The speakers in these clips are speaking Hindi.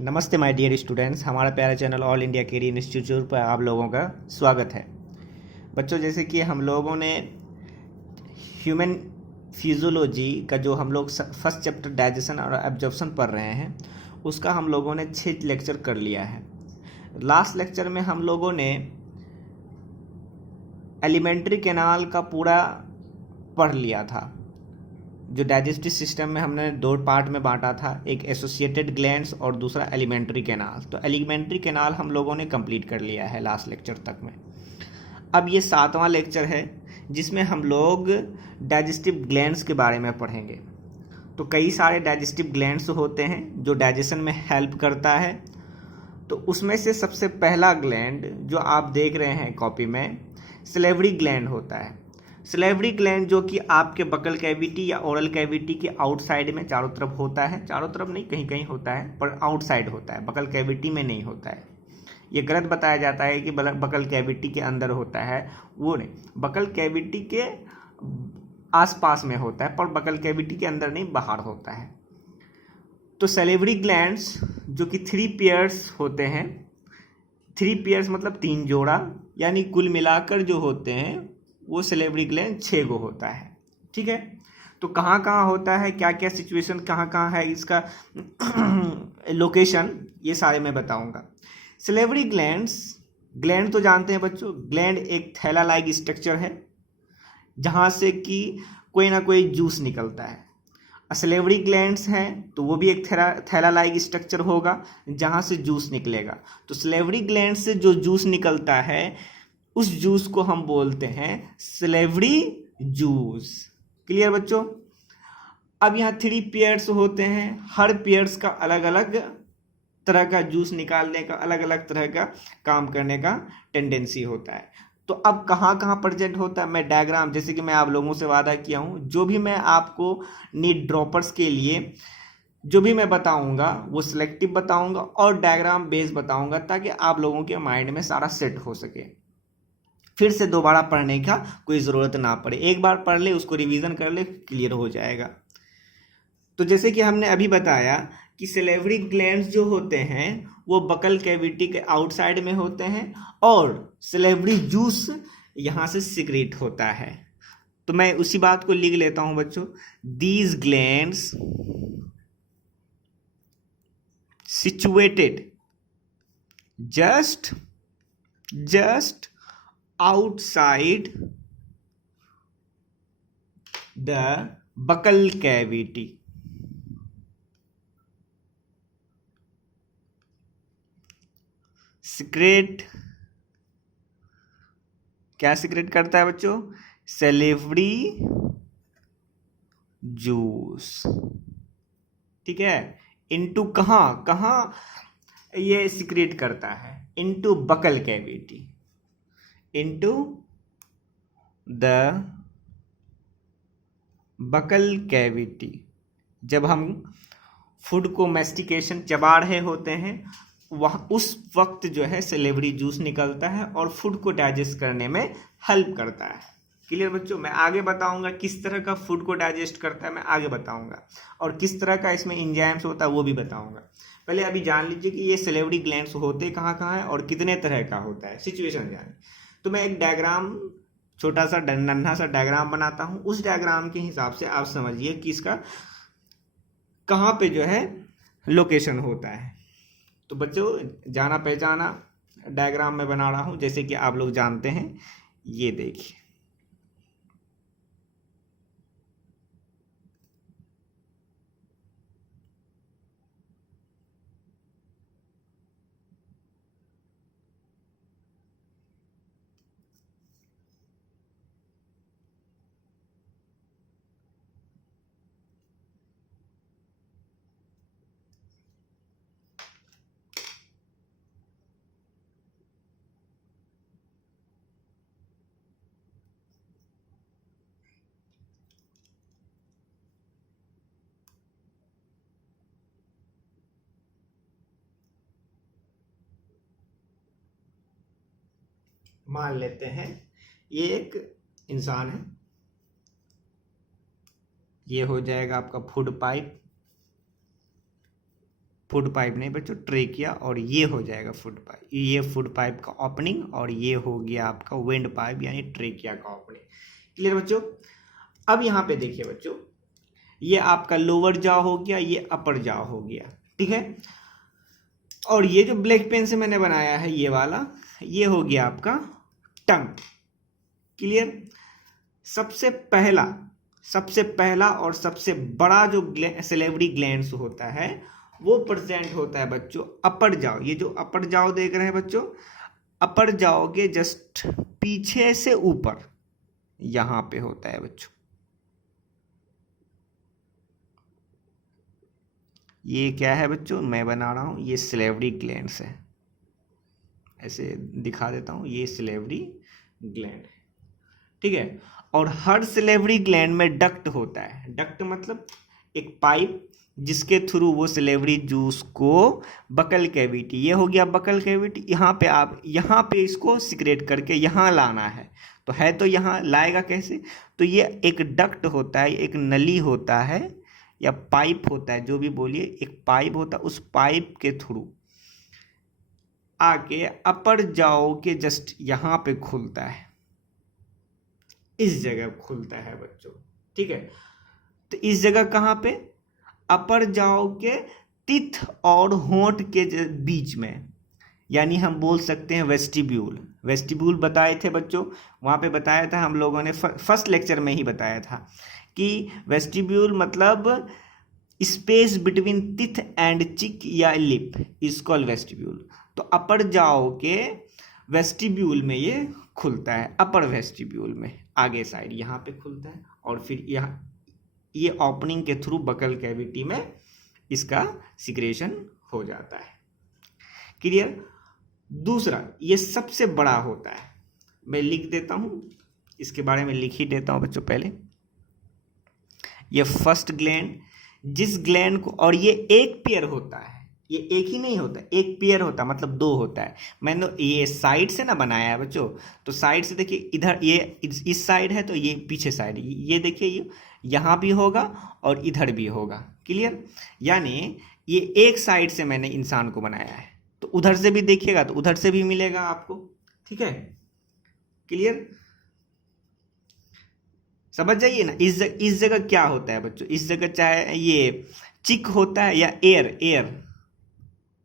नमस्ते माय डियर स्टूडेंट्स, हमारा प्यारा channel All India Career Institute पर आप लोगों का स्वागत है। बच्चों, जैसे कि हम लोगों ने ह्यूमन फिजियोलॉजी का जो हम लोग फर्स्ट चैप्टर डाइजेशन और एब्जॉर्प्शन पढ़ रहे हैं, उसका हम लोगों ने 6 लेक्चर कर लिया है। लास्ट लेक्चर में हम लोगों ने एलिमेंट्री कैनाल का पूरा पढ़ लिया था। जो डाइजेस्टिव सिस्टम में हमने 2 पार्ट में बांटा था, एक एसोसिएटेड ग्लैंड्स और दूसरा एलिमेंट्री कैनाल। तो एलिमेंट्री कैनाल हम लोगों ने कंप्लीट कर लिया है लास्ट लेक्चर तक में। अब ये 7वां लेक्चर है जिसमें हम लोग डाइजेस्टिव ग्लैंड्स के बारे में पढ़ेंगे। तो कई सारे डाइजेस्टिव ग्लैंड्स होते हैं जो डाइजेशन में हेल्प करता है। तो उसमें से सबसे पहला ग्लैंड जो आप देख रहे हैं कॉपी में, सलेवरी ग्लैंड होता है। सलेवरी ग्लैंड जो कि आपके बकल कैविटी या ओरल कैविटी के आउटसाइड में चारों तरफ होता है। चारों तरफ नहीं, कहीं कहीं होता है, पर आउटसाइड होता है, बकल कैविटी में नहीं होता है। ये गलत बताया जाता है कि बकल कैविटी के अंदर होता है, वो नहीं, बकल कैविटी के आसपास में होता है, पर बकल कैविटी के अंदर नहीं, बाहर होता है। तो सलेवरी ग्लैंड्स जो कि 3 पेयर्स होते हैं, 3 पेयर्स मतलब 3 जोड़ा, यानी कुल मिलाकर जो होते हैं वो सलेवरी ग्लैंड 6 गो होता है। ठीक है, तो कहाँ कहाँ होता है, क्या क्या सिचुएशन कहाँ कहाँ है, इसका लोकेशन, ये सारे मैं बताऊंगा। सलेवरी ग्लैंड्स, ग्लैंड तो जानते हैं बच्चों, ग्लैंड एक थैला लाइक स्ट्रक्चर है जहाँ से कि कोई ना कोई जूस निकलता है। सलेवरी ग्लैंड्स हैं तो वो भी एक थैला लाइक स्ट्रक्चर होगा जहाँ से जूस निकलेगा। तो सलेवरी ग्लैंड से जो जूस निकलता है उस जूस को हम बोलते हैं सलेवरी जूस। क्लियर बच्चों? अब यहाँ 3 पेयर्स होते हैं, हर पेयर्स का अलग अलग तरह का जूस निकालने का, अलग अलग तरह का काम करने का टेंडेंसी होता है। तो अब कहाँ कहाँ प्रेजेंट होता है, मैं डायग्राम, जैसे कि मैं आप लोगों से वादा किया हूँ, जो भी मैं आपको नीट ड्रॉपर्स के लिए जो भी मैं बताऊंगा वो सिलेक्टिव बताऊंगा और डायग्राम बेस बताऊंगा, ताकि आप लोगों के माइंड में सारा सेट हो सके, फिर से दोबारा पढ़ने का कोई ज़रूरत ना पड़े। एक बार पढ़ ले, उसको रिवीजन कर ले, क्लियर हो जाएगा। तो जैसे कि हमने अभी बताया कि सलेवरी ग्लैंड्स जो होते हैं वो बकल कैविटी के आउटसाइड में होते हैं और सलेवरी जूस यहाँ से सिक्रेट होता है। तो मैं उसी बात को लिख लेता हूं बच्चों, these glands situated just outside the buccal cavity। Secrete क्या सिक्रेट करता है बच्चों? Salivary juice. ठीक है, इनटू कहाँ कहाँ ये सिक्रेट करता है? Into buccal cavity, into the buccal cavity. जब हम फूड को मैस्टिकेशन चबा रहे होते हैं, वह उस वक्त जो है सलेवरी जूस निकलता है और फूड को डाइजेस्ट करने में हेल्प करता है। क्लियर बच्चों? मैं आगे बताऊंगा किस तरह का फूड को डाइजेस्ट करता है, मैं आगे बताऊंगा, और किस तरह का इसमें एंजाइम्स होता है वो भी बताऊंगा। पहले अभी जान लीजिए कि ये सलेवरी ग्लैंड्स होते कहाँ कहाँ है और कितने तरह का होता है, सिचुएशन जाने। तो मैं एक डायग्राम, छोटा सा नन्हा सा डायग्राम बनाता हूं, उस डायग्राम के हिसाब से आप समझिए कि इसका कहाँ पे जो है लोकेशन होता है। तो बच्चों, जाना पहचाना डायग्राम में बना रहा हूं, जैसे कि आप लोग जानते हैं। ये देखिए, मान लेते हैं ये एक इंसान है, ये हो जाएगा आपका फूड पाइप, फूड पाइप नहीं बच्चों, ट्रेकिया, और ये हो जाएगा फूड पाइप, ये फूड पाइप का ओपनिंग, और ये हो गया आपका विंड पाइप यानी ट्रेकिया का ओपनिंग। क्लियर बच्चों? अब यहाँ पे देखिए बच्चों, ये आपका लोअर जॉ हो गया, ये अपर जॉ हो गया, ठीक है। और ये जो ब्लैक पेन से मैंने बनाया है ये वाला, ये हो गया आपका टंग। क्लियर? सबसे पहला और सबसे बड़ा जो सैलिवरी ग्लैंड्स होता है वो प्रेजेंट होता है बच्चों अपर जाओ। ये जो अपर जाओ देख रहे हैं बच्चों, अपर जाओ के जस्ट पीछे से ऊपर यहां पे होता है बच्चों। ये क्या है बच्चों, मैं बना रहा हूं, ये सैलिवरी ग्लैंड्स है, ऐसे दिखा देता हूं, ये सैलिवरी ग्लैंड है, ठीक है। और हर सैलिवरी ग्लैंड में डक्ट होता है। डक्ट मतलब एक पाइप जिसके थ्रू वो सैलिवरी जूस को बकल कैविटी, ये हो गया बकल कैविटी, यहाँ पे आप यहाँ पे इसको सिक्रेट करके यहाँ लाना है तो यहाँ लाएगा कैसे? तो ये एक डक्ट होता है, एक नली होता है या पाइप होता है, जो भी बोलिए, एक पाइप होता है, उस पाइप के थ्रू आके अपर जाओ के जस्ट यहाँ पे खुलता है, इस जगह खुलता है बच्चों, ठीक है। तो इस जगह कहाँ पे? अपर जाओ के टीथ और होंठ के बीच में, यानी हम बोल सकते हैं वेस्टिब्यूल। वेस्टिब्यूल बताए थे बच्चों, वहाँ पे बताया था हम लोगों ने, फर्स्ट लेक्चर में ही बताया था कि वेस्टिब्यूल मतलब स्पेस बिटवीन टीथ एंड चिक या लिप इज कॉल्ड वेस्टिब्यूल। तो अपर जाओ के वेस्टिब्यूल में ये खुलता है, अपर वेस्टिब्यूल में आगे साइड यहाँ पे खुलता है, और फिर यहाँ ये ओपनिंग के थ्रू बकल कैविटी में इसका सिक्रेशन हो जाता है। क्लियर? दूसरा, ये सबसे बड़ा होता है, मैं लिख देता हूँ, इसके बारे में लिख ही देता हूँ बच्चों पहले। ये फर्स्ट ग्लैंड, जिस ग्लैंड को, और ये एक पेयर होता है, ये एक ही नहीं होता, एक पेयर होता मतलब दो होता है। मैंने ये साइड से ना बनाया है बच्चों, तो साइड से देखिए, इधर ये इस साइड है तो ये पीछे साइड, ये देखिए ये यहाँ भी होगा और इधर भी होगा। क्लियर? यानी ये एक साइड से मैंने इंसान को बनाया है, तो उधर से भी देखिएगा तो उधर से भी मिलेगा आपको, ठीक है। क्लियर? समझ जाइए ना। इस जगह क्या होता है बच्चों, इस जगह चाहे ये चिक होता है या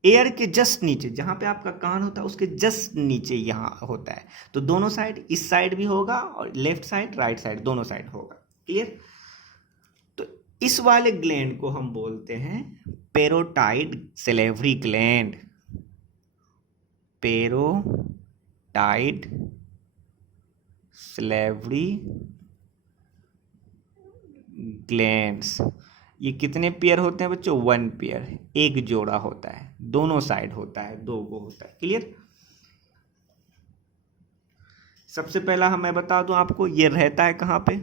एयर के जस्ट नीचे, जहां पे आपका कान होता है उसके जस्ट नीचे यहाँ होता है। तो दोनों साइड, इस साइड भी होगा और लेफ्ट साइड राइट साइड दोनों साइड होगा। क्लियर? तो इस वाले ग्लैंड को हम बोलते हैं parotid salivary gland. Parotid salivary glands. ये कितने पेयर होते हैं बच्चों? 1 पेयर, एक जोड़ा होता है, दोनों साइड होता है, 2 गो होता है। क्लियर? सबसे पहला मैं बता दूं आपको, ये रहता है कहां पे?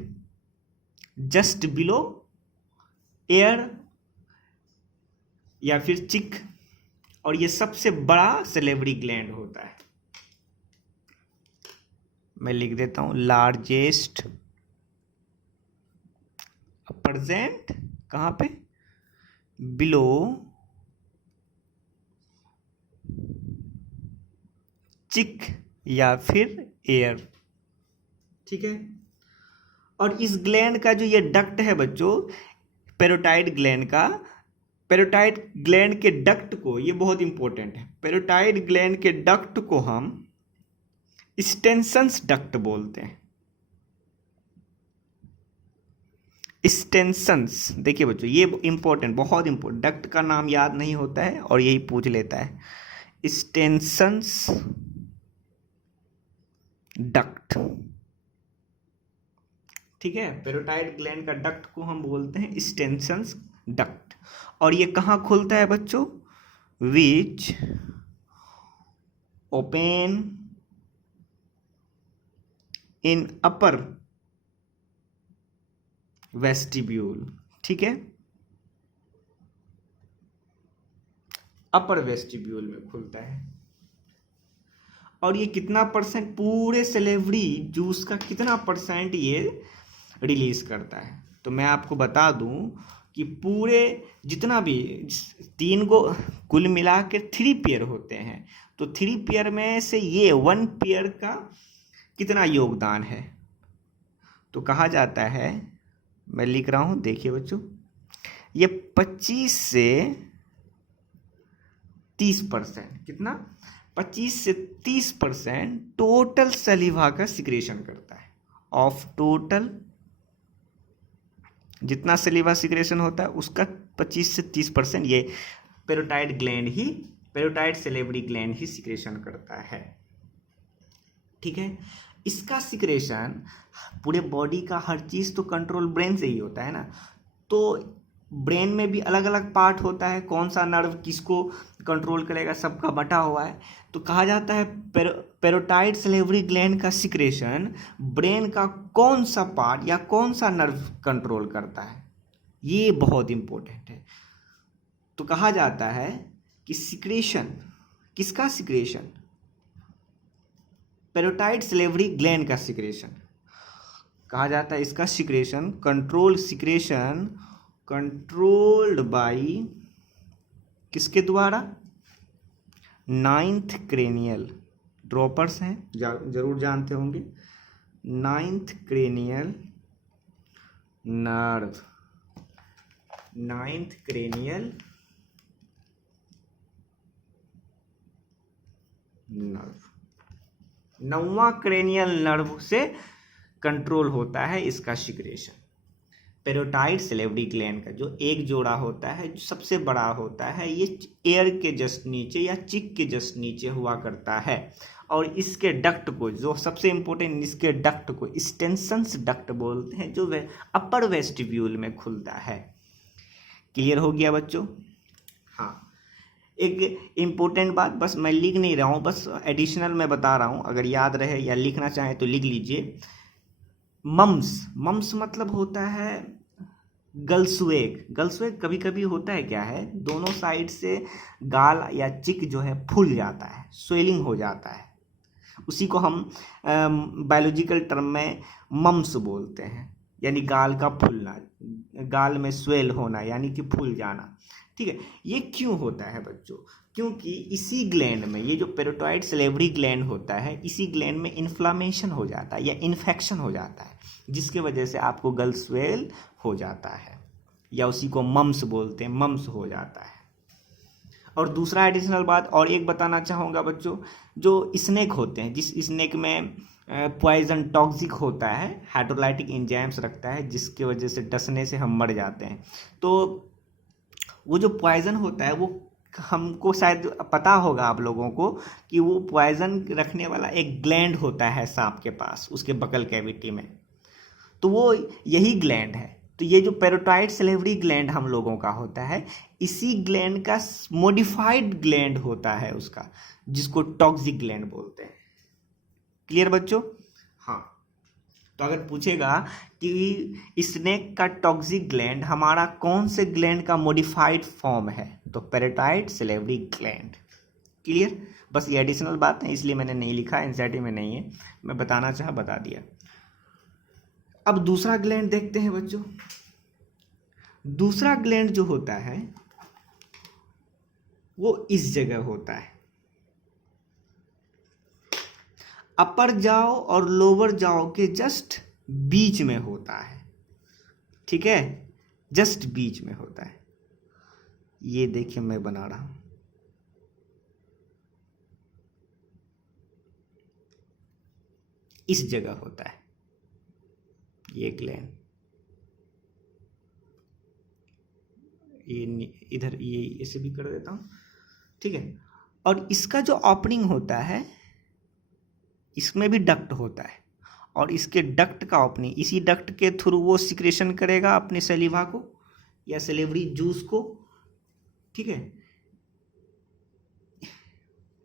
जस्ट बिलो एयर या फिर चिक, और ये सबसे बड़ा सैलिवरी ग्लैंड होता है। मैं लिख देता हूं, लार्जेस्ट प्रेजेंट कहां पे? बिलो चिक या फिर एयर, ठीक है। और इस ग्लैंड का जो ये डक्ट है बच्चों, पेरोटाइड ग्लैंड का, पेरोटाइड ग्लैंड के डक्ट को, ये बहुत इंपॉर्टेंट है, पेरोटाइड ग्लैंड के डक्ट को हम स्टेंसन्स डक्ट बोलते हैं। स्टेंसन्स, देखिए बच्चों ये इंपॉर्टेंट, बहुत इंपॉर्टेंट, डक्ट का नाम याद नहीं होता है और यही पूछ लेता है। स्टेंसन्स डक्ट, ठीक है। पेरोटाइड ग्लैंड का डक्ट को हम बोलते हैं स्टेंसन्स डक्ट। और ये कहाँ खुलता है बच्चों? Which open in upper vestibule, ठीक है, अपर वेस्टिब्यूल में खुलता है। और ये कितना परसेंट, पूरे सैलिवरी जूस का कितना परसेंट ये रिलीज करता है? तो मैं आपको बता दूं, कि पूरे जितना भी 3 को कुल मिला के 3 पेयर होते हैं, तो 3 पेयर में से ये 1 पेयर का कितना योगदान है, तो कहा जाता है, मैं लिख रहा हूं, देखिए बच्चों, ये 25 से 30%, कितना, 25 से 30% टोटल सलीवा का सिक्रेशन करता है। ऑफ टोटल जितना सलीवा सिक्रेशन होता है उसका 25 से 30% ये पेरोटाइड सलेवरी ग्लैंड ही सिक्रेशन करता है। ठीक है, इसका सिक्रेशन पूरे बॉडी का हर चीज तो कंट्रोल ब्रेन से ही होता है ना, तो ब्रेन में भी अलग अलग पार्ट होता है, कौन सा नर्व किसको कंट्रोल करेगा सबका बटा हुआ है। तो कहा जाता है पेरोटाइड सलेवरी ग्लैंड का सिक्रेशन ब्रेन का कौन सा पार्ट या कौन सा नर्व कंट्रोल करता है, ये बहुत इंपॉर्टेंट है। तो कहा जाता है कि सिक्रेशन, किसका सिक्रेशन, पेरोटाइड सलेवरी ग्लैंड का सिक्रेशन, कहा जाता है इसका सिक्रेशन कंट्रोल्ड बाई किसके द्वारा, 9th क्रेनियल, ड्रॉपर्स हैं जरूर जानते होंगे, 9th cranial nerve, 9th cranial nerve, 9वां क्रेनियल नर्व से कंट्रोल होता है इसका सिक्रेशन। पेरोटाइड सलेवरी ग्लैंड का जो एक जोड़ा होता है, जो सबसे बड़ा होता है, ये एयर के जस्ट नीचे या चिक के जस्ट नीचे हुआ करता है, और इसके डक्ट को, जो सबसे इंपॉर्टेंट, इसके डक्ट को स्टेंसन्स डक्ट बोलते हैं, जो अपर वेस्टिब्यूल में खुलता है। क्लियर हो गया बच्चों? हाँ, एक इम्पोर्टेंट बात, बस मैं लिख नहीं रहा हूँ, बस एडिशनल मैं बता रहा हूँ, अगर याद रहे या लिखना चाहें तो लिख लीजिए। मम्स मतलब होता है गलस्वेग कभी कभी होता है, क्या है, दोनों साइड से गाल या चिक जो है फूल जाता है, स्वेलिंग हो जाता है, उसी को हम बायोलॉजिकल टर्म में मम्स बोलते हैं, यानी गाल का फूलना, गाल में स्वेल होना यानी कि फूल जाना। ठीक है, ये क्यों होता है बच्चों, क्योंकि इसी ग्लैंड में, ये जो पेरोटाइड सलेवरी ग्लैंड होता है, इसी ग्लैंड में इन्फ्लामेशन हो जाता है या इन्फेक्शन हो जाता है, जिसके वजह से आपको गल स्वेल हो जाता है, या उसी को मम्स बोलते हैं, मम्स हो जाता है। और दूसरा एडिशनल बात और एक बताना चाहूँगा बच्चों, जो स्नेक होते हैं, जिस स्नेक में पॉइजन टॉक्सिक होता है, हाइड्रोलाइटिक एंजाइम्स रखता है, जिसके वजह से डसने से हम मर जाते हैं, तो वो जो पॉइजन होता है, वो हमको शायद पता होगा आप लोगों को कि वो पॉइजन रखने वाला एक ग्लैंड होता है सांप के पास, उसके बकल कैविटी में, तो वो यही ग्लैंड है। तो ये जो पेरोटाइड सलेवरी ग्लैंड हम लोगों का होता है, इसी ग्लैंड का मॉडिफाइड ग्लैंड होता है उसका, जिसको टॉक्सिक ग्लैंड बोलते हैं। क्लियर बच्चों? हाँ, तो अगर पूछेगा कि स्नेक का टॉक्सिक ग्लैंड हमारा कौन से ग्लैंड का मॉडिफाइड फॉर्म है, तो पेरोटाइड सलेवरी ग्लैंड। क्लियर? बस ये एडिशनल बात है, इसलिए मैंने नहीं लिखा, एनसीईआरटी में नहीं है, मैं बताना चाहा बता दिया। अब दूसरा ग्लैंड देखते हैं बच्चों। दूसरा ग्लैंड जो होता है वो इस जगह होता है, अपर जाओ और लोअर जाओ के जस्ट बीच में होता है। ठीक है, जस्ट बीच में होता है। ये देखिए मैं बना रहा हूं, इस जगह होता है ये ग्लैंड, ये इधर, ये ऐसे भी कर देता हूं। ठीक है, और इसका जो ओपनिंग होता है, इसमें भी डक्ट होता है, और इसके डक्ट का ओपनिंग, इसी डक्ट के थ्रू वो सिक्रेशन करेगा अपने सलीवा को या सलेवरी जूस को। ठीक है,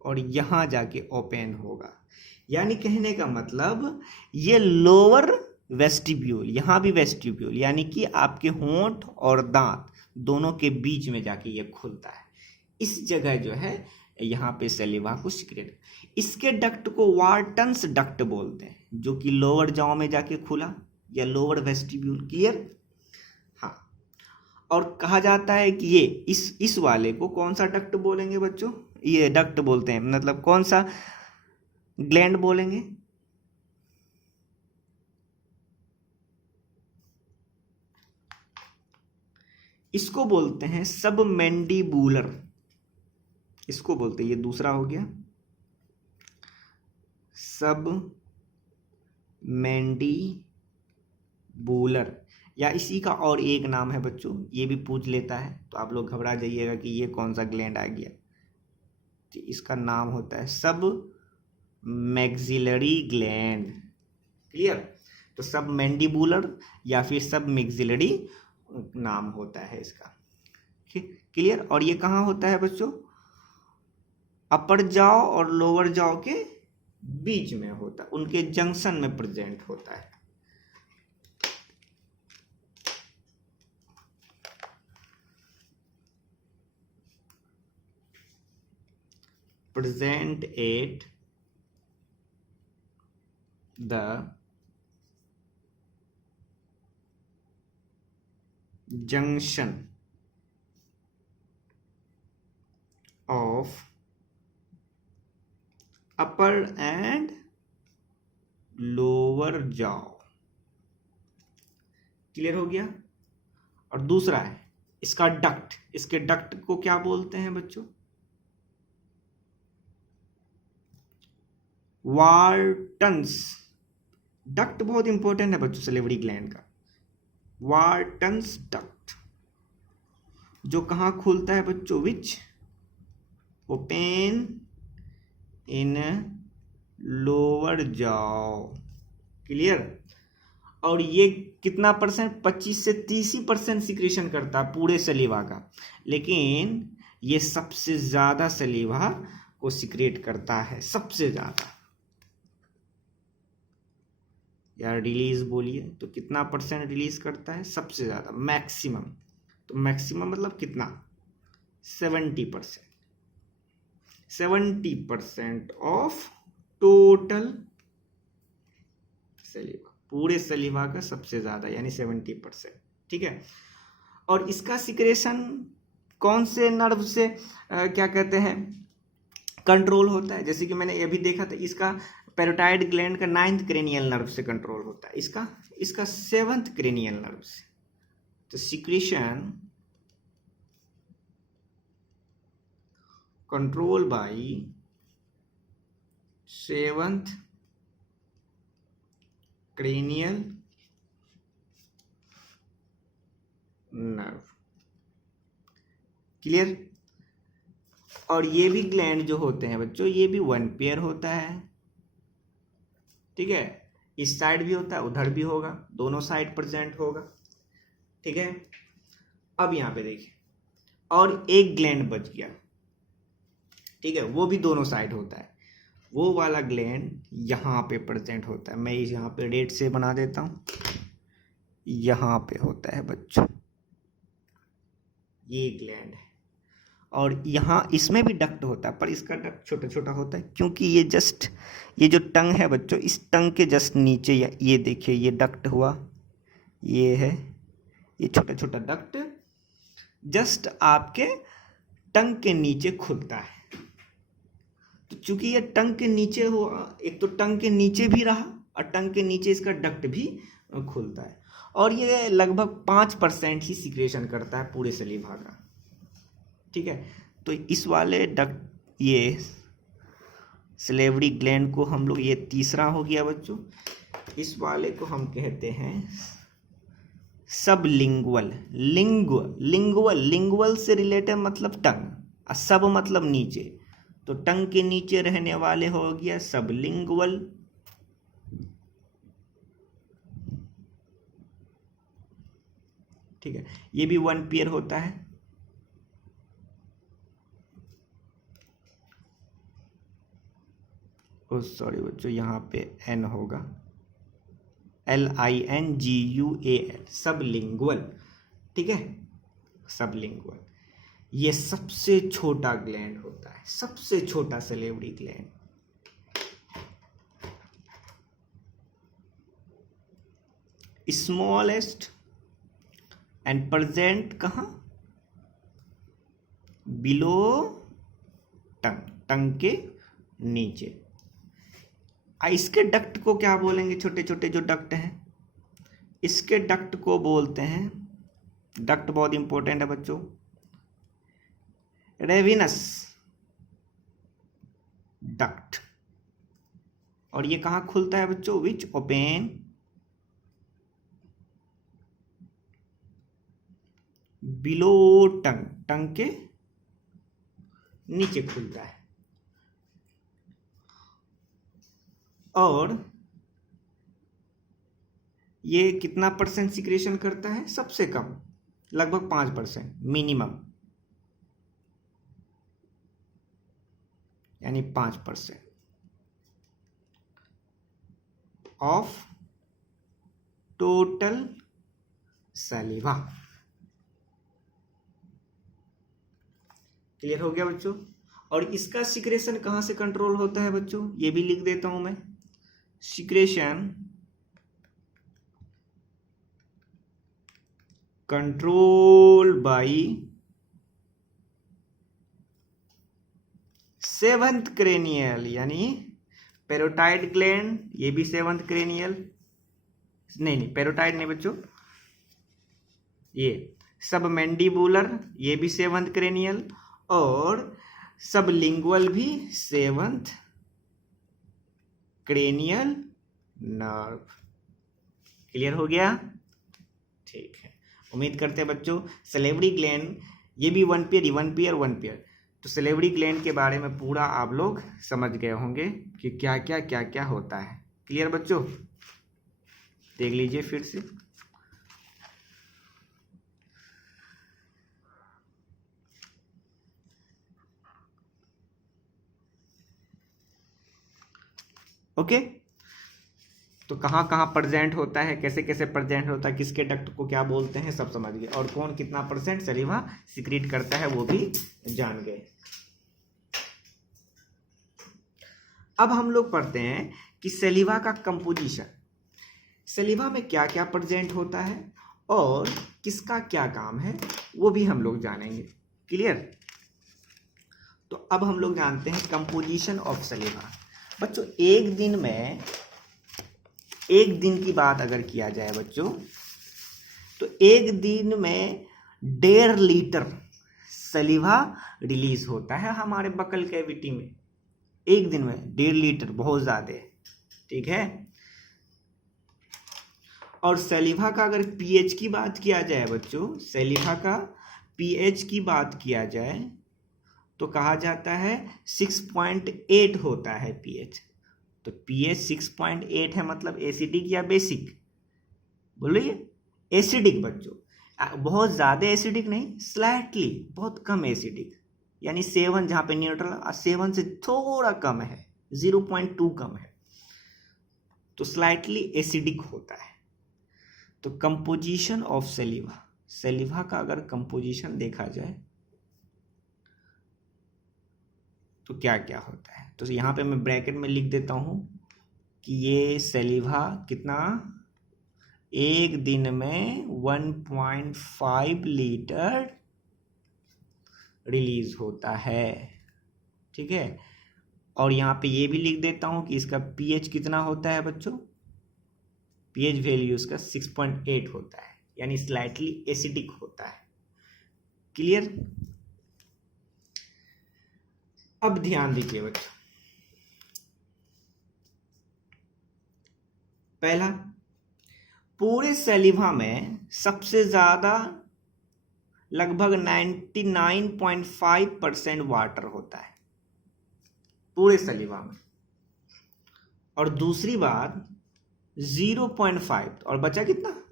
और यहां जाके ओपन होगा, यानी कहने का मतलब ये लोअर वेस्टिब्यूल, यहां भी वेस्टिब्यूल, यानी कि आपके होंठ और दांत दोनों के बीच में जाके ये खुलता है। इस जगह जो है यहाँ पे सलीवा को सिक्रेट, इसके डक्ट को वार्टन्स डक्ट बोलते हैं, जो कि लोअर जाओ में जाके खुला या लोअर वेस्टिब्यूल। क्लियर? हाँ, और कहा जाता है कि ये इस वाले को कौन सा डक्ट बोलेंगे बच्चों? ये डक्ट बोलते हैं, मतलब कौन सा ग्लैंड बोलेंगे? इसको बोलते हैं सबमेंडिबुलर, इसको बोलते हैं, ये दूसरा हो गया सब मैंडिबुलर, या इसी का और एक नाम है बच्चों, ये भी पूछ लेता है तो आप लोग घबरा जाइएगा कि ये कौन सा ग्लैंड आ गया। तो इसका नाम होता है सब मैक्सिलरी ग्लैंड। क्लियर? तो सब मैंडिबुलर या फिर सब मैक्सिलरी नाम होता है इसका। क्लियर? और ये कहाँ होता है बच्चों? अपर जॉ और लोअर जॉ के बीच में होता है, उनके जंक्शन में प्रेजेंट होता है। Present at the junction of upper and lower jaw। Clear हो गया? और दूसरा है इसका डक्ट, इसके डक्ट को क्या बोलते हैं बच्चों? वार्टन्स। डक्ट बहुत इंपॉर्टेंट है बच्चों सलेवरी ग्लैंड का। वार्टन्स डक्ट, जो कहाँ खुलता है बच्चों? Which open in lower jaw. Clear? और ये कितना परसेंट? 25 से 30% सिक्रेशन करता है पूरे सलीवा का, लेकिन ये सबसे ज्यादा सलीवा को सिक्रेट करता है, सबसे ज्यादा। यार रिलीज बोलिए तो कितना परसेंट रिलीज करता है? सबसे ज्यादा, मैक्सिमम। तो मैक्सिमम मतलब कितना? 70%। 70% ऑफ टोटल सलीवा, पूरे सलीवा का सबसे ज्यादा, यानी 70%। ठीक है? और इसका सिक्रेशन कौन से नर्व से क्या कहते हैं कंट्रोल होता है? जैसे कि मैंने ये भी देखा था, इसका पैरोटाइड ग्लैंड का 9th क्रेनियल नर्व से कंट्रोल होता है, इसका 7th क्रेनियल नर्व से। तो secretion control by 7th cranial nerve. Clear? और ये भी ग्लैंड जो होते हैं बच्चों, ये भी 1 पेयर होता है। ठीक है? इस साइड भी होता है, उधर भी होगा, दोनों साइड प्रेजेंट होगा। ठीक है? अब यहां पे देखिए, और एक ग्लैंड बच गया। ठीक है? वो भी दोनों साइड होता है, वो वाला ग्लैंड यहां पे प्रेजेंट होता है। मैं यहां पे रेड से बना देता हूं, यहां पे होता है बच्चों, ये ग्लैंड है। और यहाँ इसमें भी डक्ट होता है, पर इसका डक्ट छोटा छोटा होता है, क्योंकि ये जो टंग है बच्चों, इस टंग के जस्ट नीचे ये देखिए, ये डक्ट हुआ, ये है, ये छोटा छोटा डक्ट जस्ट आपके टंग के नीचे खुलता है। तो चूंकि ये टंग के नीचे हुआ, एक तो टंग के नीचे भी रहा और टंग के नीचे इसका डक्ट भी खुलता है, और ये लगभग 5% ही सिक्रेशन करता है पूरे सलीवा का। ठीक है? तो इस वाले डक्ट, ये सलेवरी ग्लैंड को हम लोग, ये तीसरा हो गया बच्चों, इस वाले को हम कहते हैं सबलिंगुअल। लिंगुअल से रिलेटेड मतलब टंग, और सब मतलब नीचे, तो टंग के नीचे रहने वाले हो गया सबलिंगुअल। ठीक है? ये भी 1 पेयर होता है। ओ सॉरी बच्चों, यहाँ पे एन होगा, LINGUAL, सबलिंगुअल। ठीक है? सबलिंगुअल ये सबसे छोटा ग्लैंड होता है, सबसे छोटा salivary gland. Smallest and present कहाँ, बिलो टंग, टंग के नीचे। इसके डक्ट को क्या बोलेंगे, छोटे छोटे जो डक्ट हैं इसके डक्ट को बोलते हैं, डक्ट बहुत इंपॉर्टेंट है बच्चों, रेविनस डक्ट। और ये कहाँ खुलता है बच्चों, विच ओपन बिलो टंग, टंग के नीचे खुलता है। और ये कितना परसेंट सिक्रेशन करता है, सबसे कम लगभग 5% मिनिमम, यानी 5% ऑफ टोटल सैलिवा। क्लियर हो गया बच्चों। और इसका सिक्रेशन कहाँ से कंट्रोल होता है बच्चों, ये भी लिख देता हूं मैं, secretion control by seventh cranial, यानी पेरोटाइड ग्लैंड, ये भी सेवंथ क्रेनियल, नहीं पेरोटाइड नहीं बच्चों, ये सबमैंडिबुलर, ये भी सेवंथ क्रेनियल, और सबलिंगुअल भी सेवंथ क्रेनियल नर्व। क्लियर हो गया, ठीक है। उम्मीद करते हैं बच्चों सलेवरी ग्लैंड, ये भी वन पेयर, तो सलेवरी ग्लैंड के बारे में पूरा आप लोग समझ गए होंगे कि क्या क्या होता है। क्लियर बच्चों, देख लीजिए फिर से। ओके, तो कहाँ कहाँ प्रेजेंट होता है, कैसे कैसे प्रेजेंट होता है, किसके डक्ट को क्या बोलते हैं, सब समझ गए। और कौन कितना परसेंट सलीवा सिक्रीट करता है वो भी जान गए। अब हम लोग पढ़ते हैं कि सलीवा का कंपोजिशन, सलीवा में क्या क्या प्रेजेंट होता है और किसका क्या काम है, वो भी हम लोग जानेंगे। क्लियर, तो अब हम लोग जानते हैं कंपोजिशन ऑफ सलीवा। बच्चों एक दिन की बात अगर किया जाए बच्चों, तो एक दिन में 1.5 लीटर सलीवा रिलीज होता है हमारे बकल कैविटी में। एक दिन में 1.5 लीटर बहुत ज्यादा है, ठीक है। और सलीवा का अगर पीएच की बात किया जाए बच्चों, सलीवा का पीएच की बात किया जाए तो कहा जाता है 6.8 होता है पीएच। तो पीएच 6.8 है, मतलब एसिडिक या बेसिक, बोलिए एसिडिक बच्चों, बहुत ज्यादा एसिडिक नहीं, स्लाइटली बहुत कम एसिडिक, यानी 7 जहां पे न्यूट्रल, 7 से थोड़ा कम है, 0.2 कम है, तो स्लाइटली एसिडिक होता है। तो कंपोजिशन ऑफ सलीवा, सलीवा का अगर कंपोजिशन देखा जाए तो क्या क्या होता है, तो यहाँ पे मैं ब्रैकेट में लिख देता हूँ कि ये सलीवा कितना, एक दिन में 1.5 लीटर रिलीज होता है, ठीक है। और यहाँ पे ये भी लिख देता हूँ कि इसका पीएच कितना होता है बच्चों, पीएच वैल्यू इसका 6.8 होता है, यानी स्लाइटली एसिडिक होता है। क्लियर, अब ध्यान दीजिए बच्चों, पहला, पूरे सलीवा में सबसे ज्यादा लगभग 99.5% वाटर होता है पूरे सलीवा में। और दूसरी बात 0.5, और बचा कितना,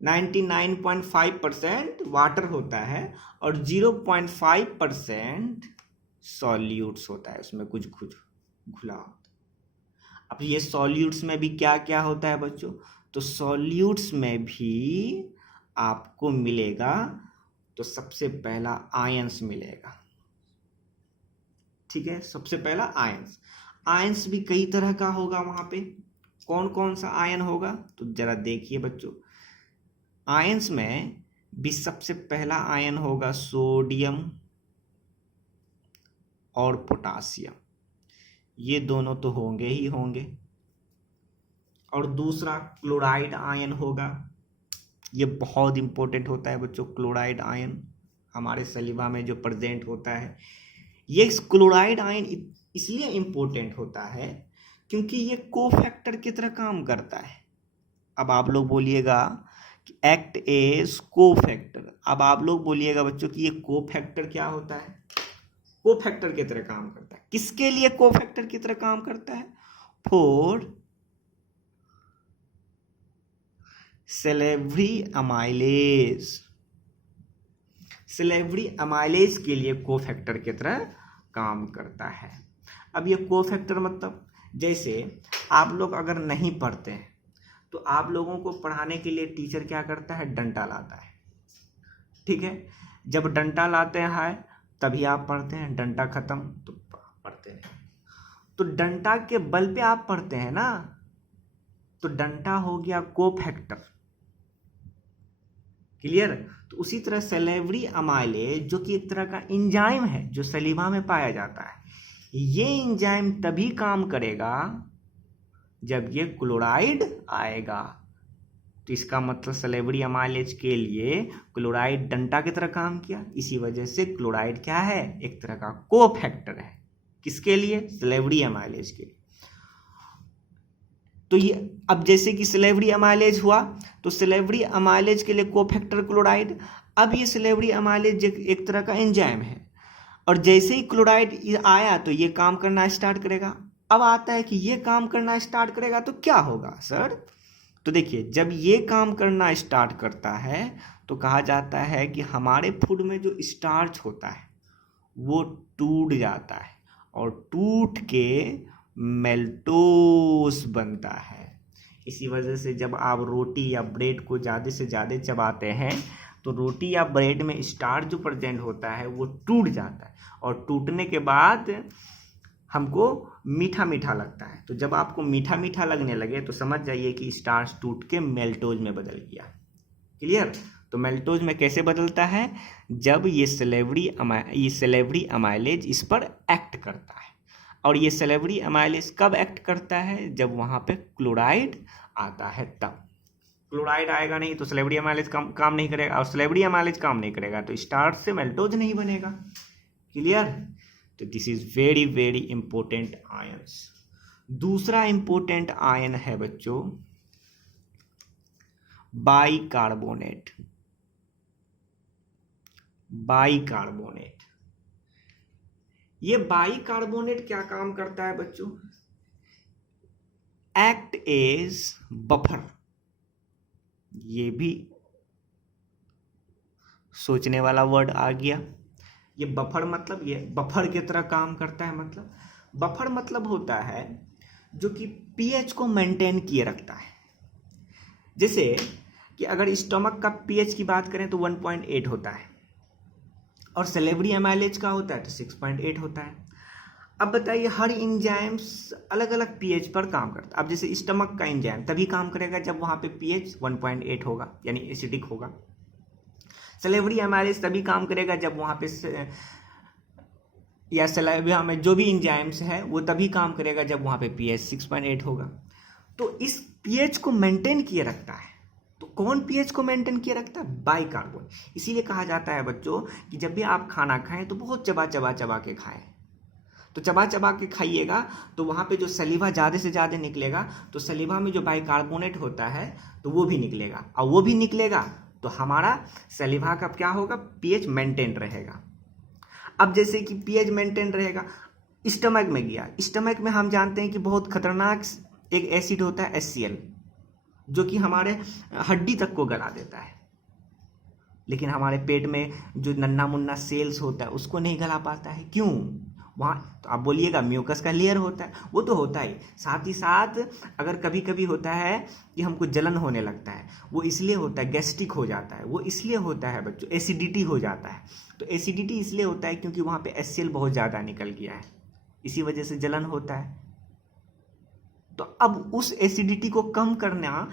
99.5% वाटर होता है और 0.5% सॉल्यूट्स होता है, उसमें कुछ कुछ घुला होता है। अब ये सॉल्यूट्स में भी क्या क्या होता है बच्चों, तो सॉल्यूट्स में भी आपको मिलेगा, तो सबसे पहला आयंस मिलेगा, ठीक है। सबसे पहला आयंस, आयंस भी कई तरह का होगा वहां पे, कौन कौन सा आयन होगा, तो जरा देखिए बच्चों, आयंस में भी सबसे पहला आयन होगा सोडियम और पोटासियम, ये दोनों तो होंगे ही होंगे। और दूसरा क्लोराइड आयन होगा, ये बहुत इंपॉर्टेंट होता है बच्चों। क्लोराइड आयन हमारे सलीवा में जो प्रेजेंट होता है, ये क्लोराइड आयन इसलिए इंपॉर्टेंट होता है क्योंकि ये कोफैक्टर की तरह काम करता है। अब आप लोग बोलिएगा कि एक्ट एज कोफैक्टर। अब आप लोग बोलिएगा बच्चों कि ये कोफैक्टर क्या होता है? कोफैक्टर की तरह काम करता है। किसके लिए कोफैक्टर की तरह काम करता है? For salivary amylase. Salivary amylase के लिए कोफैक्टर की तरह काम करता है। अब ये कोफैक्टर मतलब, जैसे आप लोग अगर नहीं पढ़ते हैं तो आप लोगों को पढ़ाने के लिए टीचर क्या करता है? डंडा लाता है, ठीक है। जब डंडा लाते हैं तभी आप पढ़ते हैं, डंडा खत्म तो पढ़ते हैं। तो डंडा के बल पे आप पढ़ते हैं ना, तो डंडा हो गया कोफैक्टर। क्लियर? तो उसी तरह सैलिवरी अमाइलेज जो कि एक तरह का एंजाइम है जो सलीवा में पाया जाता है, ये एंजाइम तभी काम करेगा जब ये क्लोराइड आएगा। तो इसका मतलब सैलिवरी अमाइलेज के लिए क्लोराइड डंडा की तरह काम किया, इसी वजह से क्लोराइड क्या है? एक तरह का कोफैक्टर है। किसके लिए? सैलिवरी अमाइलेज के लिए। तो ये अब जैसे कि सैलिवरी अमाइलेज हुआ तो सैलिवरी अमाइलेज के लिए कोफैक्टर क्लोराइड। अब ये सैलिवरी अमाइलेज एक तरह का एंजाइम है, और जैसे ही क्लोराइड आया तो ये काम करना स्टार्ट करेगा। अब आता है कि ये काम करना स्टार्ट करेगा तो क्या होगा सर? तो देखिए, जब ये काम करना स्टार्ट करता है तो कहा जाता है कि हमारे फूड में जो स्टार्च होता है वो टूट जाता है, और टूट के मेल्टोस बनता है। इसी वजह से जब आप रोटी या ब्रेड को ज़्यादा से ज़्यादा चबाते हैं तो रोटी या ब्रेड में स्टार्च जो प्रेजेंट होता है वो टूट जाता है, और टूटने के बाद हमको मीठा मीठा लगता है। तो जब आपको मीठा मीठा लगने लगे तो समझ जाइए कि स्टार्च टूट के मेल्टोज में बदल गया। क्लियर? तो मेल्टोज में कैसे बदलता है? जब ये सैलिवरी अमाइलेज इस पर एक्ट करता है। और ये सैलिवरी अमाइलेज कब एक्ट करता है? जब वहाँ पे क्लोराइड आता है तब। क्लोराइड आएगा नहीं तो सैलिवरी अमाइलेज काम नहीं करेगा, और सैलिवरी अमाइलेज काम नहीं करेगा तो स्टार्च से मेल्टोज नहीं बनेगा। क्लियर? तो this is very very important ions. दूसरा इंपॉर्टेंट आयन है बच्चों बाइकार्बोनेट। बाइकार्बोनेट, ये बाइकार्बोनेट क्या काम करता है बच्चों? Act as buffer. ये भी सोचने वाला वर्ड आ गया। ये बफर मतलब, ये बफर की तरह काम करता है। मतलब बफर मतलब होता है जो कि पीएच को मेंटेन किए रखता है। जैसे कि अगर स्टमक का पीएच की बात करें तो 1.8 होता है, और सैलिवरी अमाइलेज का होता है तो 6.8 होता है। अब बताइए, हर एंजाइम्स अलग अलग पीएच पर काम करता है। अब जैसे स्टमक का एंजाइम तभी काम करेगा जब वहाँ पे पीएच 1.8 होगा, यानी एसिडिक होगा। सैलिवरी अमाइलेज तभी काम करेगा जब वहाँ पे या सलाइवा में जो भी एंजाइम्स है वो तभी काम करेगा जब वहाँ पे पीएच 6.8 होगा। तो इस पीएच को मेंटेन किए रखता है। तो कौन पीएच को मेंटेन किए रखता है? बाइकार्बोनेट। इसीलिए कहा जाता है बच्चों कि जब भी आप खाना खाएं तो बहुत चबा के खाएं। तो चबा के खाइएगा तो वहाँ पे जो सलीवा ज़्यादा से ज़्यादा निकलेगा, तो सलीवा में जो बाइकार्बोनेट होता है तो वो भी निकलेगा, और वो भी निकलेगा तो हमारा सलीवा का क्या होगा? पीएच मेंटेन रहेगा। अब जैसे कि पीएच मेंटेन रहेगा, स्टमक में गया, स्टमक में हम जानते हैं कि बहुत खतरनाक एक एसिड होता है HCl, जो कि हमारे हड्डी तक को गला देता है। लेकिन हमारे पेट में जो नन्ना मुन्ना सेल्स होता है उसको नहीं गला पाता है। क्यों? वहाँ तो आप बोलिएगा म्यूकस का लेयर होता है, वो तो होता ही। साथ ही साथ अगर कभी कभी होता है कि हमको जलन होने लगता है, वो इसलिए होता है, गैस्ट्रिक हो जाता है, वो इसलिए होता है बच्चों, एसिडिटी हो जाता है। तो एसिडिटी इसलिए होता है क्योंकि वहाँ पे HCl बहुत ज़्यादा निकल गया है, इसी वजह से जलन होता है। तो अब उस एसिडिटी को कम करना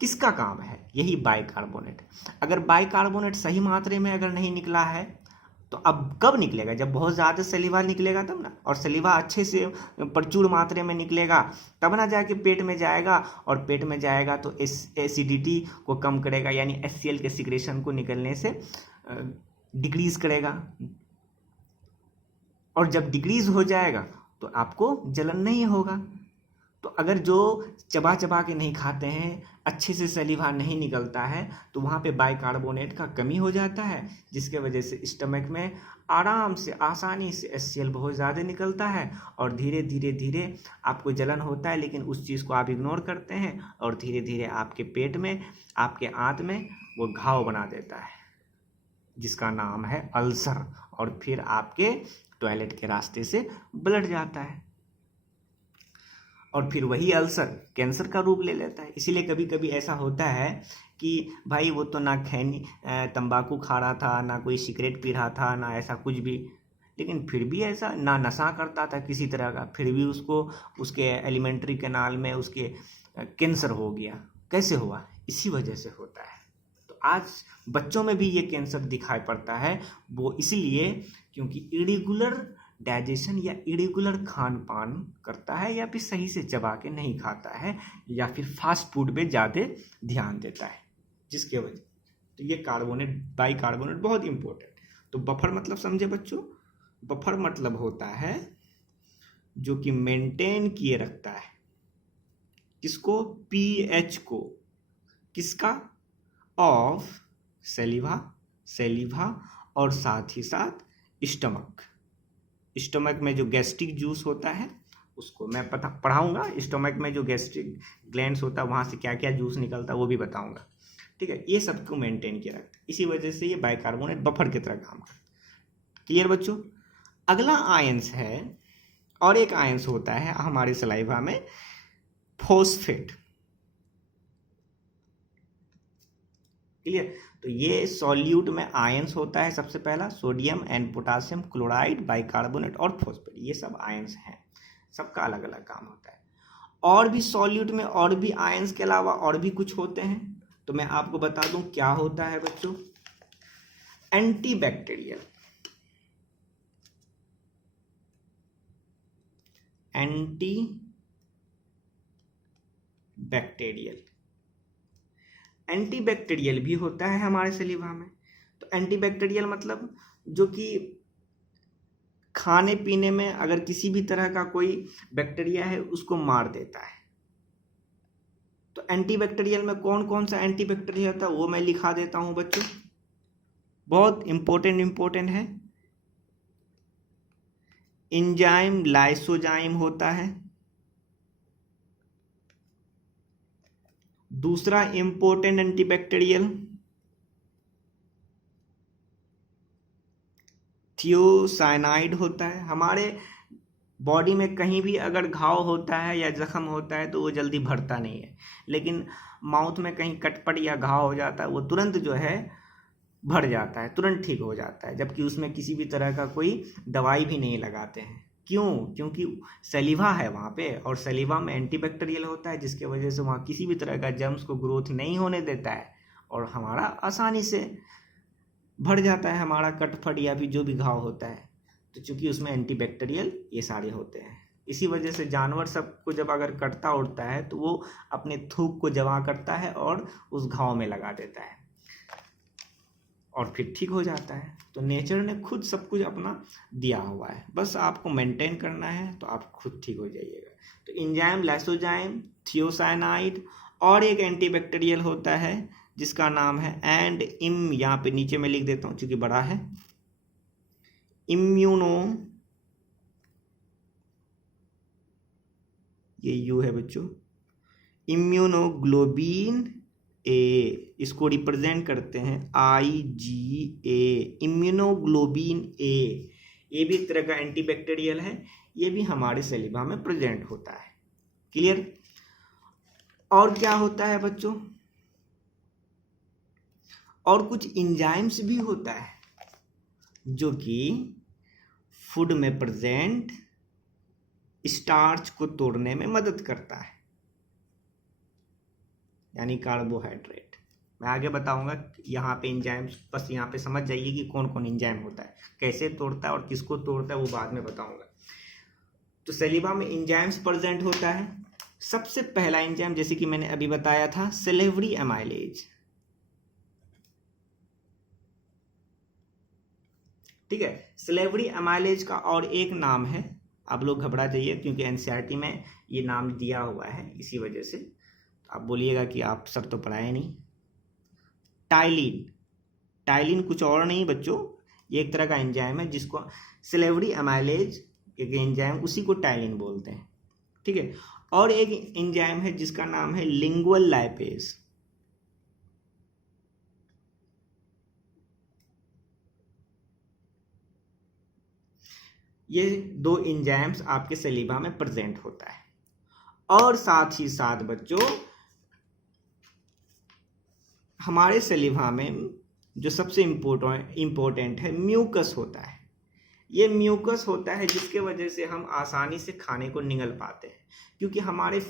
किसका काम है? यही बाइकार्बोनेट। अगर बाइकार्बोनेट सही मात्रा में अगर नहीं निकला है तो अब कब निकलेगा? जब बहुत ज़्यादा सलीवा निकलेगा तब ना, और सलीवा अच्छे से प्रचुर मात्रा में निकलेगा तब ना जाके पेट में जाएगा, और पेट में जाएगा तो एसिडिटी को कम करेगा, यानी HCl के सिक्रेशन को निकलने से डिक्रीज करेगा। और जब डिक्रीज हो जाएगा तो आपको जलन नहीं होगा। तो अगर जो चबा चबा के नहीं खाते हैं, अच्छे से सलीवा नहीं निकलता है, तो वहाँ पे बाइकार्बोनेट का कमी हो जाता है, जिसके वजह से स्टमक में आराम से आसानी से HCl बहुत ज़्यादा निकलता है, और धीरे धीरे धीरे आपको जलन होता है, लेकिन उस चीज़ को आप इग्नोर करते हैं, और धीरे धीरे आपके पेट में, आपके आंत में वो घाव बना देता है, जिसका नाम है अल्सर, और फिर आपके टॉयलेट के रास्ते से ब्लड जाता है, और फिर वही अल्सर कैंसर का रूप ले लेता है। इसीलिए कभी कभी ऐसा होता है कि भाई वो तो ना खैनी तंबाकू खा रहा था, ना कोई सिगरेट पी रहा था, ना ऐसा कुछ भी, लेकिन फिर भी ऐसा ना नशा करता था किसी तरह का, फिर भी उसको उसके एलिमेंट्री कैनाल में उसके कैंसर हो गया। कैसे हुआ? इसी वजह से होता है। तो आज बच्चों में भी ये कैंसर दिखाई पड़ता है, वो इसलिए क्योंकि इरेगुलर डाइजेशन या इरेगुलर खान पान करता है, या फिर सही से चबा के नहीं खाता है, या फिर फास्ट फूड पे ज़्यादा ध्यान देता है, जिसके वजह। तो ये कार्बोनेट, बाइकार्बोनेट बहुत इंपॉर्टेंट। तो बफर मतलब समझे बच्चों? बफर मतलब होता है जो कि मेंटेन किए रखता है किसको? pH को। किसका? ऑफ सेलिवा और साथ ही साथ स्टमक में जो गैस्ट्रिक जूस होता है उसको मैं पढ़ाऊंगा। स्टमक में जो गैस्ट्रिक ग्लैंड्स होता है वहाँ से क्या क्या जूस निकलता है वो भी बताऊंगा, ठीक है। ये सबको मेंटेन किया रखता है, इसी वजह से ये बाइकार्बोनेट बफर की तरह काम करता है। क्लियर बच्चों? अगला आयंस है, और एक आयंस होता है हमारे सलाइवा में, फॉस्फेट। क्लियर? तो ये सॉल्यूट में आयंस होता है, सबसे पहला sodium and potassium chloride, bicarbonate और फॉस्फेट, ये सब आयंस हैं, सबका अलग अलग काम होता है। और भी सॉल्यूट में और भी आयंस के अलावा और भी कुछ होते हैं, तो मैं आपको बता दूं क्या होता है बच्चों। एंटीबैक्टीरियल, एंटीबैक्टीरियल भी होता है हमारे सलीवा में। तो एंटीबैक्टीरियल मतलब जो कि खाने पीने में अगर किसी भी तरह का कोई बैक्टीरिया है उसको मार देता है। तो एंटीबैक्टीरियल में कौन कौन सा एंटीबैक्टीरियल होता है वो मैं लिखा देता हूं बच्चों, बहुत इंपॉर्टेंट है। एंजाइम लाइसोजाइम होता है, दूसरा इंपॉर्टेंट एंटीबैक्टीरियल थियोसाइनाइड होता है। हमारे बॉडी में कहीं भी अगर घाव होता है या जख्म होता है तो वो जल्दी भरता नहीं है, लेकिन माउथ में कहीं कटपट या घाव हो जाता है वो तुरंत जो है भर जाता है, तुरंत ठीक हो जाता है, जबकि उसमें किसी भी तरह का कोई दवाई भी नहीं लगाते हैं। क्यों? क्योंकि सलीवा है वहाँ पे, और सलीवा में एंटीबैक्टीरियल होता है, जिसके वजह से वहाँ किसी भी तरह का जर्म्स को ग्रोथ नहीं होने देता है, और हमारा आसानी से भर जाता है हमारा कटफट या भी जो भी घाव होता है। तो चूंकि उसमें एंटीबैक्टीरियल ये सारे होते हैं, इसी वजह से जानवर सबको जब अगर कटता उड़ता है तो वो अपने थूक को जमा करता है और उस घाव में लगा देता है, और फिर ठीक हो जाता है। तो नेचर ने खुद सब कुछ अपना दिया हुआ है, बस आपको मेंटेन करना है तो आप खुद ठीक हो जाइएगा। तो एंजाइम लाइसोजाइम, थियोसाइनाइड, और एक एंटीबैक्टीरियल होता है जिसका नाम है यहाँ पे नीचे में लिख देता हूँ क्योंकि बड़ा है, ये यू है बच्चों, इम्यूनोग्लोबिन ए, इसको रिप्रेजेंट करते हैं IgA, इम्यूनोग्लोबिन ए। ये भी एक तरह का एंटीबैक्टीरियल है, ये भी हमारे सलीवा में प्रेजेंट होता है। क्लियर? और क्या होता है बच्चों? और कुछ एंजाइम्स भी होता है जो कि फूड में प्रेजेंट स्टार्च को तोड़ने में मदद करता है। यानी कार्बोहाइड्रेट। मैं आगे बताऊंगा यहाँ पे एंजाइम्स, बस यहाँ पे समझ जाइए कि कौन कौन एंजाइम होता है, कैसे तोड़ता है और किसको तोड़ता है वो बाद में बताऊंगा। तो सलीवा में एंजाइम्स प्रेजेंट होता है। सबसे पहला एंजाइम जैसे कि मैंने अभी बताया था सलेवरी एमाइलेज, ठीक है। सलेवरी एमाइलेज का और एक नाम है, आप लोग घबरा जाइए क्योंकि एनसीईआरटी में ये नाम दिया हुआ है, इसी वजह से आप बोलिएगा कि आप सर तो पढ़ाए नहीं। टाइलिन, टाइलिन कुछ और नहीं बच्चों, ये एक तरह का एंजाइम है जिसको सलेवरी एमाइलेज एक एंजाइम, उसी को टाइलिन बोलते हैं, ठीक है। और एक एंजाइम है जिसका नाम है लिंगुअल लाइपेज। ये दो एंजाइम्स आपके सलीवा में प्रेजेंट होता है। और साथ ही साथ बच्चों हमारे सलीवा में जो सबसे इम्पोर्टेंट है म्यूकस होता है। ये म्यूकस होता है जिसके वजह से हम आसानी से खाने को निगल पाते हैं, क्योंकि हमारे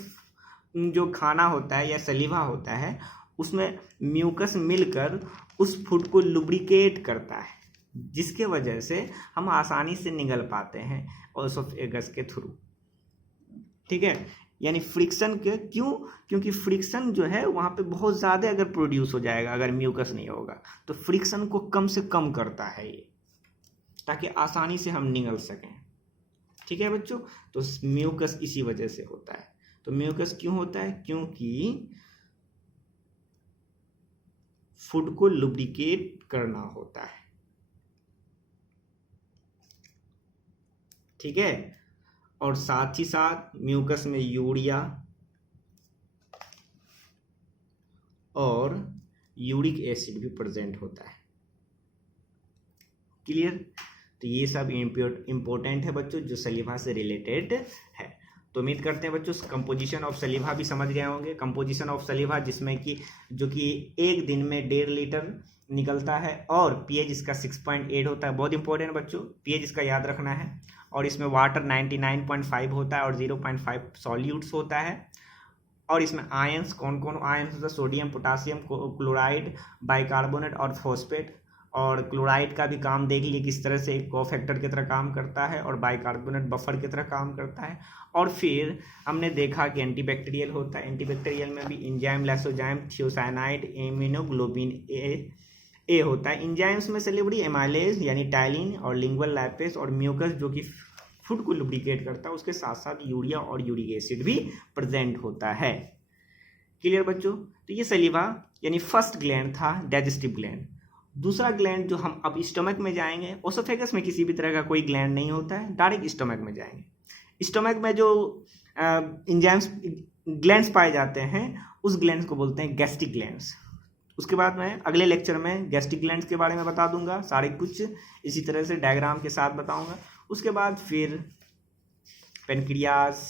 जो खाना होता है या सलीवा होता है उसमें म्यूकस मिलकर उस फूड को लुब्रिकेट करता है, जिसके वजह से हम आसानी से निगल पाते हैं ओसोफेगस के थ्रू, ठीक है। यानी फ्रिक्शन के क्यों, क्योंकि फ्रिक्शन जो है वहाँ पे बहुत ज़्यादा अगर प्रोड्यूस हो जाएगा, अगर म्यूकस नहीं होगा तो फ्रिक्शन को कम से कम करता है ये, ताकि आसानी से हम निगल सकें, ठीक है बच्चों। तो म्यूकस इसी वजह से होता है। तो म्यूकस क्यों होता है, क्योंकि फूड को लुब्रिकेट करना होता है, ठीक है। और साथ ही साथ म्यूकस में यूरिया और यूरिक एसिड भी प्रेजेंट होता है, क्लियर। तो ये सब इम्पोर्टेंट है बच्चों जो सलीवा से रिलेटेड है। तो उम्मीद करते हैं बच्चों कंपोजिशन ऑफ सलीवा भी समझ गए होंगे। कंपोजिशन ऑफ सलीवा जिसमें कि जो कि एक दिन में 1.5 लीटर निकलता है और पीएच इसका 6.8 होता है। बहुत इंपॉर्टेंट बच्चों, पीएच इसका याद रखना है। और इसमें वाटर 99.5 होता है और 0.5 सॉल्यूट्स होता है। और इसमें आयंस कौन कौन आयंस होता है, सोडियम, पोटासियम, क्लोराइड, बाइकार्बोनेट और फॉस्फेट। और क्लोराइड का भी काम देख लिए किस तरह से एक कोफैक्टर की तरह काम करता है और बाइकार्बोनेट बफर की तरह काम करता है। और फिर हमने देखा कि एंटीबैक्टीरियल होता है। एंटीबैक्टीरियल में भी एंजाइम, लाइसोजाइम, थियोसाइनाइड, इम्यूनोग्लोबिन ए होता है। एंजाइम्स में सलेवरी एमाइलेज यानी टाइलिन और लिंगुअल लाइपेज और म्यूकस जो कि फूड को लुब्रिकेट करता है, उसके साथ साथ यूरिया और यूरिक एसिड भी प्रेजेंट होता है, क्लियर बच्चों। तो ये सलीवा यानी फर्स्ट ग्लैंड था डाइजेस्टिव ग्लैंड। दूसरा ग्लैंड जो हम अब स्टमक में जाएंगे, ओसोफेगस में किसी भी तरह का कोई ग्लैंड नहीं होता है, डायरेक्ट स्टमक में जाएंगे। स्टमक में जो एंजाइम्स ग्लैंड्स पाए जाते हैं उस ग्लैंड्स को बोलते हैं गैस्ट्रिक ग्लैंड्स। उसके बाद मैं अगले लेक्चर में गैस्ट्रिक ग्लैंड्स के बारे में बता दूंगा, सारे कुछ इसी तरह से डायग्राम के साथ बताऊंगा। उसके बाद फिर पेनक्रियास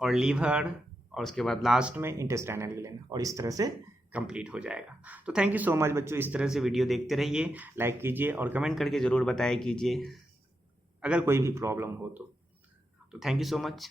और लीवर और उसके बाद लास्ट में इंटेस्टाइनल ग्लैंड, और इस तरह से कंप्लीट हो जाएगा। तो थैंक यू सो मच बच्चों, इस तरह से वीडियो देखते रहिए, लाइक कीजिए और कमेंट करके ज़रूर बताया कीजिए अगर कोई भी प्रॉब्लम हो तो थैंक यू सो मच।